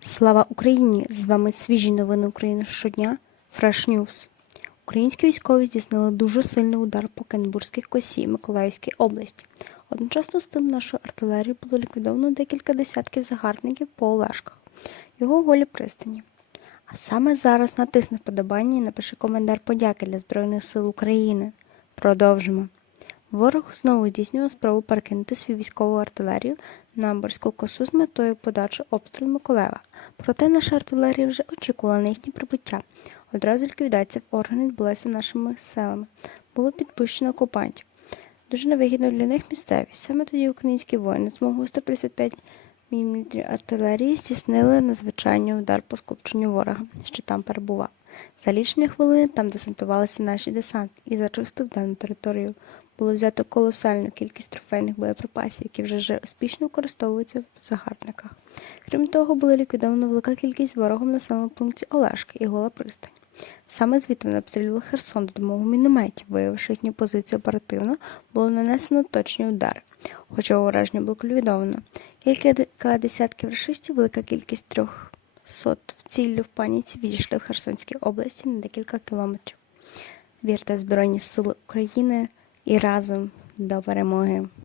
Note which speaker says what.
Speaker 1: Слава Україні! З вами свіжі новини України щодня. Fresh News. Українські військові здійснили дуже сильний удар по Кенбурзькій косі Миколаївській області. Одночасно з тим нашу артилерію було ліквідовано декілька десятків загарбників по Олешках, його голі пристані. А саме зараз натисни вподобання і напиши коментар подяки для Збройних сил України. Продовжимо. Ворог знову здійснював спробу перекинути свою військову артилерію на Амборську косу з метою подачі обстрілу Миколаєва. Проте наша артилерія вже очікувала на їхнє прибуття. Одразу ліквідація в органи відбулася нашими силами. Було підпущено окупантів. Дуже невигідно для них місцевість. Саме тоді українські воїни з мого 155 мм артилерії здійснили надзвичайний удар по скупченню ворога, що там перебував. За лічені хвилини там десантувалися наші десант і зачистив дану територію. Було взято колосальну кількість трофейних боєприпасів, які вже вже успішно використовуються в загарбниках. Крім того, було ліквідовано велика кількість ворогом на самому пункті Олешки і Гола пристань. Саме звідти вони обстрілювали Херсон до допомогою мінометів, виявивши їхні позиції оперативно, було нанесено точні удари. Хоча ураження було ліквідовано. Кілька десятків рашистів, велика кількість трьох сот в ціллю в паніці відійшли в Херсонській області на декілька кілометрів. Вірте в Збройні Сили України і разом до перемоги!